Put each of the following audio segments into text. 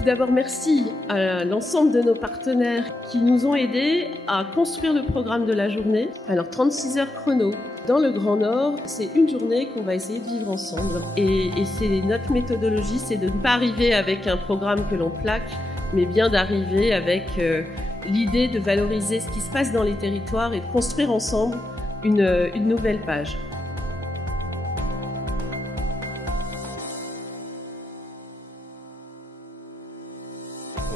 Tout d'abord, merci à l'ensemble de nos partenaires qui nous ont aidés à construire le programme de la journée. Alors 36 heures chrono. Dans le Grand Nord, c'est une journée qu'on va essayer de vivre ensemble. Et c'est notre méthodologie, c'est de ne pas arriver avec un programme que l'on plaque, mais bien d'arriver avec l'idée de valoriser ce qui se passe dans les territoires et de construire ensemble une nouvelle page.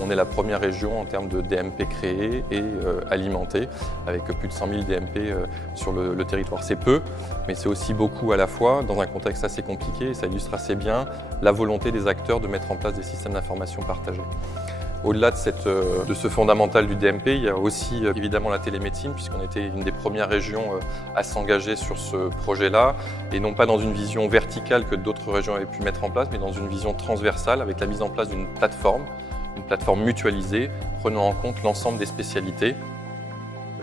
On est la première région en termes de DMP créés et alimentés, avec plus de 100 000 DMP sur le territoire. C'est peu, mais c'est aussi beaucoup à la fois, dans un contexte assez compliqué, et ça illustre assez bien la volonté des acteurs de mettre en place des systèmes d'information partagés. Au-delà de ce fondamental du DMP, il y a aussi évidemment la télémédecine, puisqu'on était une des premières régions à s'engager sur ce projet-là, et non pas dans une vision verticale que d'autres régions avaient pu mettre en place, mais dans une vision transversale, avec la mise en place d'une plateforme mutualisée, prenant en compte l'ensemble des spécialités.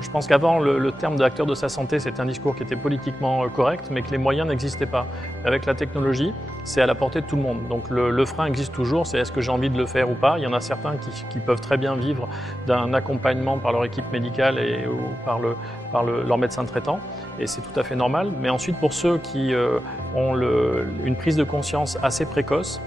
Je pense qu'avant, le terme d'acteur de sa santé, c'était un discours qui était politiquement correct, mais que les moyens n'existaient pas. Avec la technologie, c'est à la portée de tout le monde. Donc le frein existe toujours, c'est est-ce que j'ai envie de le faire ou pas. Il y en a certains qui peuvent très bien vivre d'un accompagnement par leur équipe médicale ou par leur médecin traitant, et c'est tout à fait normal. Mais ensuite, pour ceux qui ont une prise de conscience assez précoce,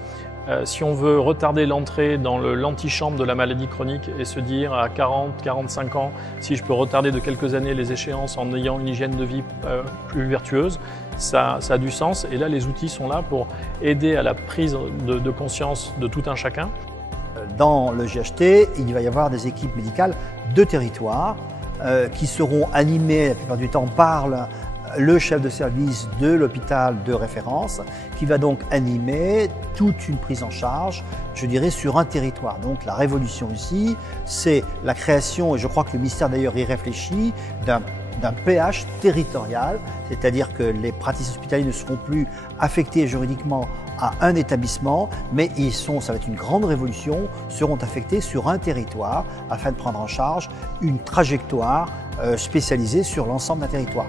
si on veut retarder l'entrée dans l'antichambre de la maladie chronique et se dire à 40-45 ans, si je peux retarder de quelques années les échéances en ayant une hygiène de vie plus vertueuse, ça a du sens. Et là, les outils sont là pour aider à la prise de conscience de tout un chacun. Dans le GHT, il va y avoir des équipes médicales de territoire qui seront animées la plupart du temps par le chef de service de l'hôpital de référence, qui va donc animer toute une prise en charge, je dirais, sur un territoire. Donc la révolution ici, c'est la création, et je crois que le ministère d'ailleurs y réfléchit, d'un PH territorial, c'est-à-dire que les praticiens hospitaliers ne seront plus affectés juridiquement à un établissement, mais ça va être une grande révolution, seront affectés sur un territoire afin de prendre en charge une trajectoire spécialisée sur l'ensemble d'un territoire.